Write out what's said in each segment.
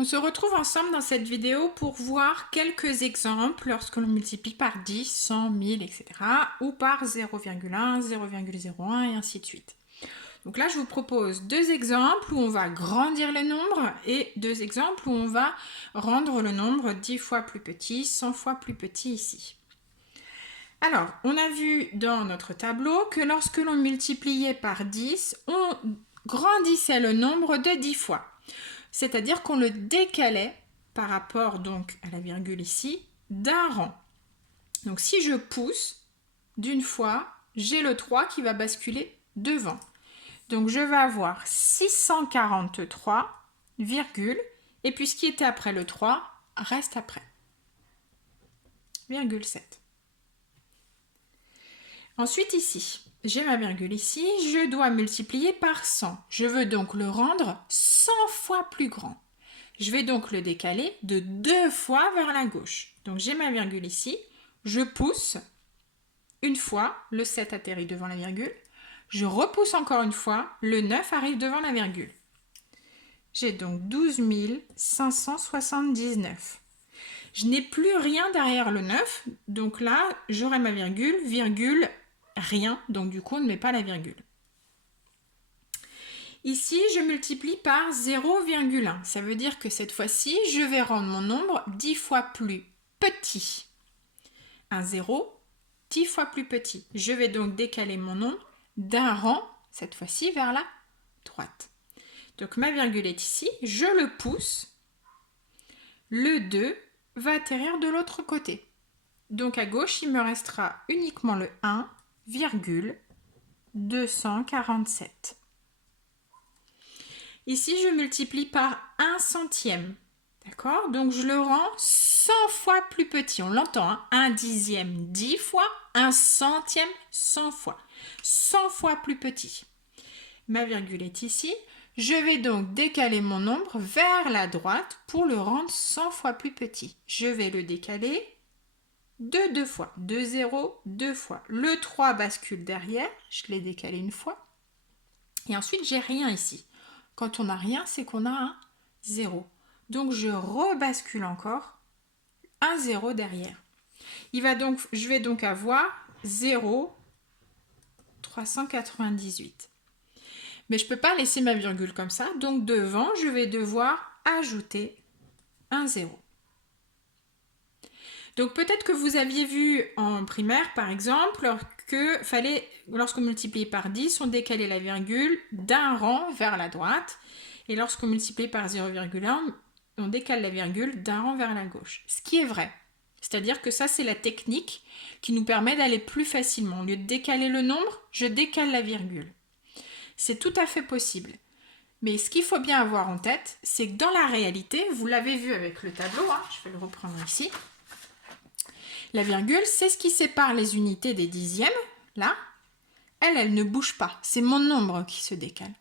On se retrouve ensemble dans cette vidéo pour voir quelques exemples lorsque l'on multiplie par 10, 100, 1000, etc. ou par 0,1, 0,01 et ainsi de suite. Donc là, je vous propose deux exemples où on va grandir les nombres et deux exemples où on va rendre le nombre 10 fois plus petit, 100 fois plus petit ici. Alors, on a vu dans notre tableau que lorsque l'on multipliait par 10, on grandissait le nombre de 10 fois. C'est-à-dire qu'on le décalait par rapport donc à la virgule ici, d'un rang. Donc si je pousse d'une fois, j'ai le 3 qui va basculer devant. Donc je vais avoir 643, virgule, et puis ce qui était après le 3 reste après. Virgule 7. Ensuite ici, j'ai ma virgule ici, je dois multiplier par 100. Je veux donc le rendre 100 fois plus grand. Je vais donc le décaler de 2 fois vers la gauche. Donc j'ai ma virgule ici, je pousse une fois, le 7 atterrit devant la virgule, je repousse encore une fois, le 9 arrive devant la virgule. J'ai donc 12 579. Je n'ai plus rien derrière le 9, donc là, j'aurai ma virgule, virgule, rien, donc du coup, on ne met pas la virgule. Ici, je multiplie par 0,1. Ça veut dire que cette fois-ci, je vais rendre mon nombre 10 fois plus petit. Un 0, 10 fois plus petit. Je vais donc décaler mon nombre d'un rang, cette fois-ci, vers la droite. Donc ma virgule est ici, je le pousse. Le 2 va atterrir de l'autre côté. Donc à gauche, il me restera uniquement le 1,247. Ici, je multiplie par 1 centième. D'accord? Donc, je le rends 100 fois plus petit. On l'entend, hein? 1 dixième 10 fois, 1 centième 100 fois. 100 fois plus petit. Ma virgule est ici. Je vais donc décaler mon nombre vers la droite pour le rendre 100 fois plus petit. Je vais le décaler de 2 fois. 2 0, 2 fois. Le 3 bascule derrière. Je l'ai décalé une fois. Et ensuite, j'ai rien ici. Quand on n'a rien, c'est qu'on a un 0. Donc, je rebascule encore un 0 derrière. Je vais donc avoir 0, 398. Mais je ne peux pas laisser ma virgule comme ça. Donc, devant, je vais devoir ajouter un 0. Donc, peut-être que vous aviez vu en primaire, par exemple, que lorsqu'on multipliait par 10, on décalait la virgule d'un rang vers la droite. Et lorsqu'on multiplie par 0,1, on décale la virgule d'un rang vers la gauche. Ce qui est vrai. C'est-à-dire que ça, c'est la technique qui nous permet d'aller plus facilement. Au lieu de décaler le nombre, je décale la virgule. C'est tout à fait possible. Mais ce qu'il faut bien avoir en tête, c'est que dans la réalité, vous l'avez vu avec le tableau, hein, je vais le reprendre ici. La virgule, c'est ce qui sépare les unités des dixièmes. Là, elle ne bouge pas. C'est mon nombre qui se décale.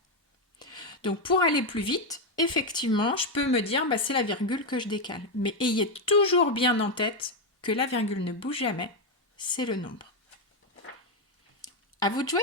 Donc, pour aller plus vite, effectivement, je peux me dire, c'est la virgule que je décale. Mais ayez toujours bien en tête que la virgule ne bouge jamais. C'est le nombre. À vous de jouer!